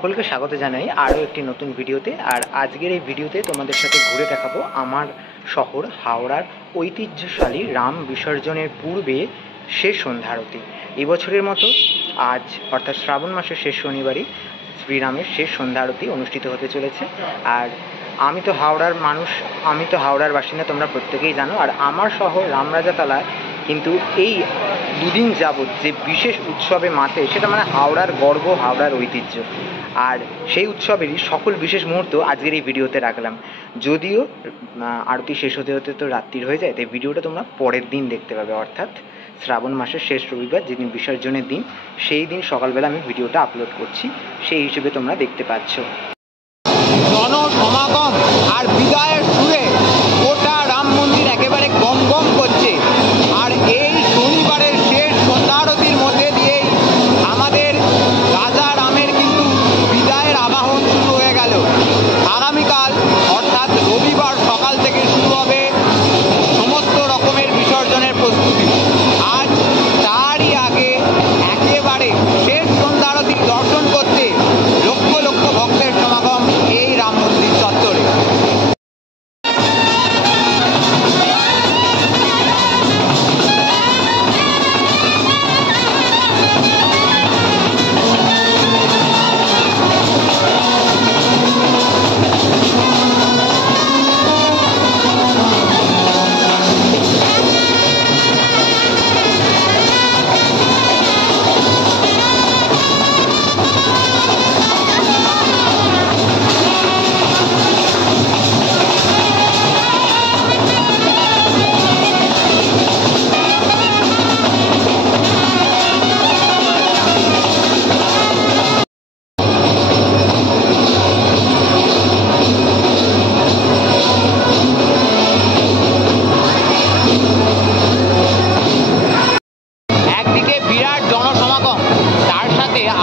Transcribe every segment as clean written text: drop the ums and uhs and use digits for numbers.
সকলকে স্বাগত জানাই আরও একটি নতুন ভিডিওতে। আর আজকের এই ভিডিওতে তোমাদের সাথে ঘুরে দেখাবো আমার শহর হাওড়ার ঐতিহ্যশালী রাম বিসর্জনের পূর্বে শেষ সন্ধ্যা আরতি। এবছরের মতো আজ অর্থাৎ শ্রাবণ মাসের শেষ শনিবারই শ্রীরামের শেষ সন্ধ্যা আরতি অনুষ্ঠিত হতে চলেছে। আর আমি তো হাওড়ার মানুষ, আমি তো হাওড়ার বাসিন্দা, তোমরা প্রত্যেকেই জানো। আর আমার শহর রামরাজাতলায় কিন্তু এই দুদিন যাবৎ যে বিশেষ উৎসবে মাতে, সেটা মানে হাওড়ার গর্ব, হাওড়ার ঐতিহ্য। আর সেই উৎসবেরই সকল বিশেষ মুহূর্ত আজকের এই ভিডিওতে রাখলাম। যদিও আরতি শেষ হতে হতে তো রাত্রির হয়ে যায়, তাই ভিডিওটা তোমরা পরের দিন দেখতে পাবে, অর্থাৎ শ্রাবণ মাসের শেষ রবিবার যেদিন বিসর্জনের দিন, সেই দিন সকালবেলা আমি ভিডিওটা আপলোড করছি, সেই হিসেবে তোমরা দেখতে পাচ্ছ। জনসমাগম আর বিদায়ের সুরে গোটা রাম মন্দির একেবারে গম গম করছে। আর এই শনিবারের শেষ সন্ধ্যা আরতির মধ্যে দিয়েই আমাদের রাজা রামের কিন্তু বিদায়ের আবাহন শুরু হয়ে গেল। আগামীকাল অর্থাৎ রবিবার সকাল থেকে শুরু হবে সমস্ত রকমের বিসর্জনের প্রস্তুতি। আজ তারই আগে একেবারে শেষ সন্ধ্যা আরতির দর্শন করতে লক্ষ লক্ষ ভক্তের সমাগম এই রাম মন্দির চত্বরে।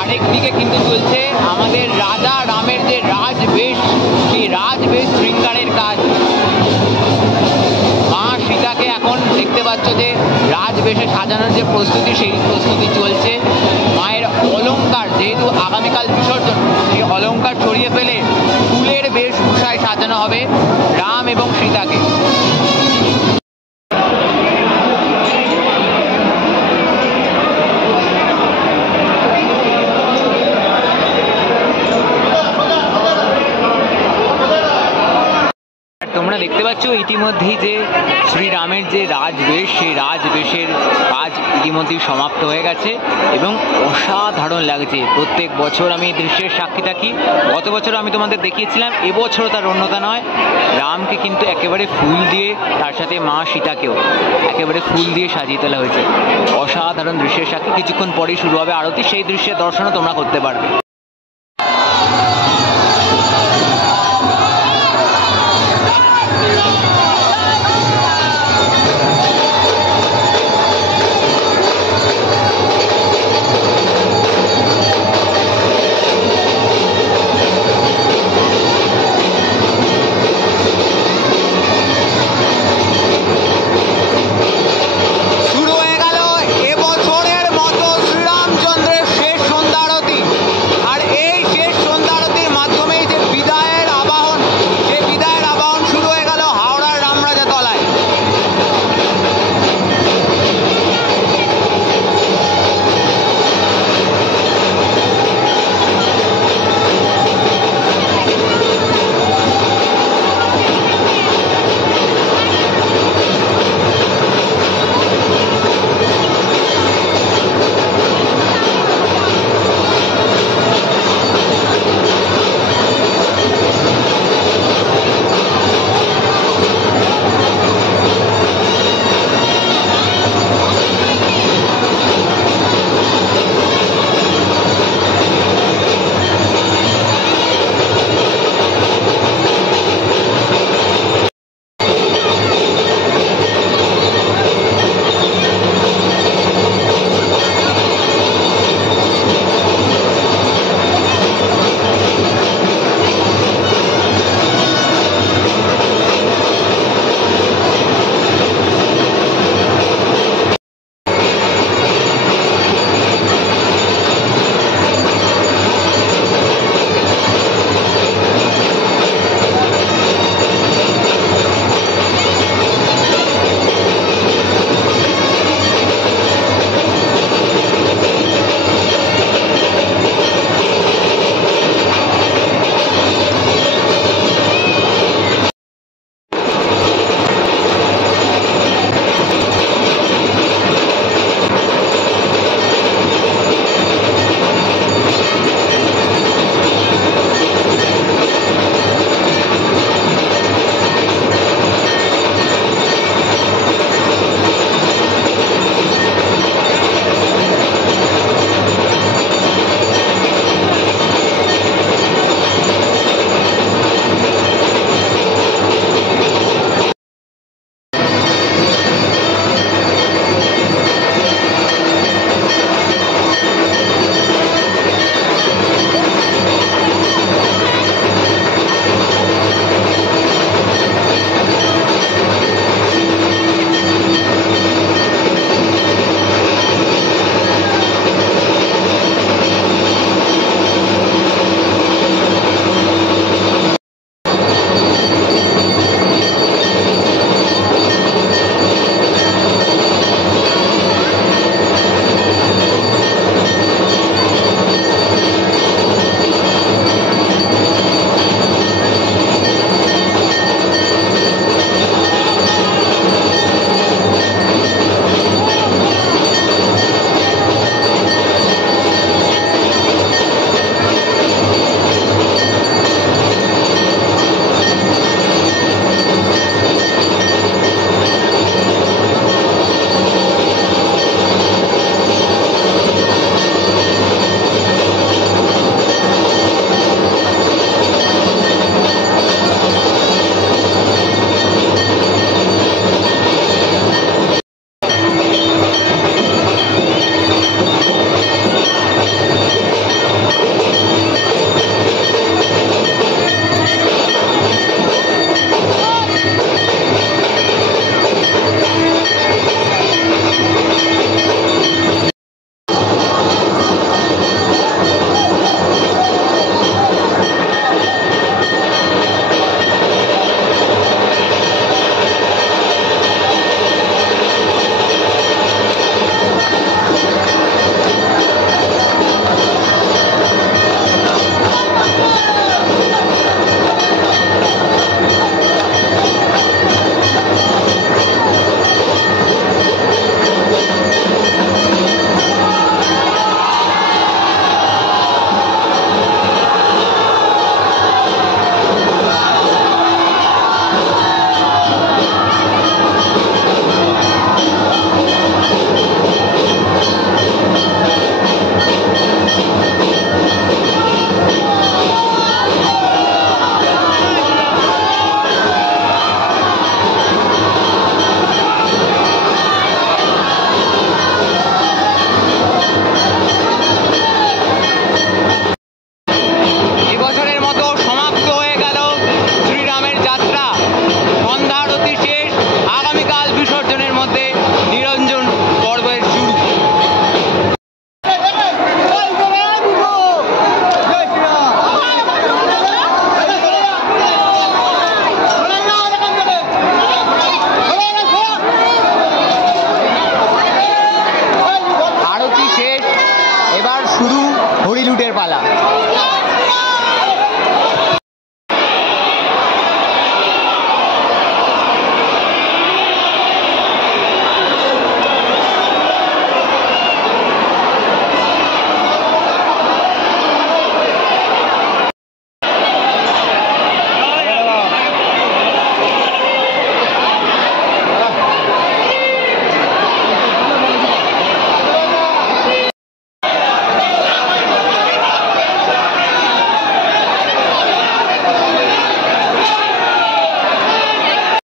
আরেকদিকে কিন্তু চলছে আমাদের রাজা রামের যে রাজবেশ, সেই রাজবেশ শৃঙ্গারের কাজ। মা সীতাকে এখন দেখতে পাচ্ছ যে রাজবেশে সাজানোর যে প্রস্তুতি, সেই প্রস্তুতি চলছে। মায়ের অলংকার, যেহেতু আগামীকাল বিসর্জন, সেই অলংকার ছড়িয়ে ফেলে ফুলের বেশভূষায় সাজানো হবে রাম এবং সীতাকে। তোমরা দেখতে পাচ্ছ ইতিমধ্যেই যে শ্রীরামের যে রাজবেশ, সেই রাজবেশের কাজ ইতিমধ্যেই সমাপ্ত হয়ে গেছে এবং অসাধারণ লাগছে। প্রত্যেক বছর আমি এই দৃশ্যের সাক্ষী থাকি। গত বছর আমি তোমাদের দেখিয়েছিলাম, এবছরও তার অন্যতা নয়। রামকে কিন্তু একেবারে ফুল দিয়ে, তার সাথে মা সীতাকেও একেবারে ফুল দিয়ে সাজিয়ে তোলা হয়েছে। অসাধারণ দৃশ্যের সাক্ষী। কিছুক্ষণ পরেই শুরু হবে আরতি, সেই দৃশ্যের দর্শনও তোমরা করতে পারবে।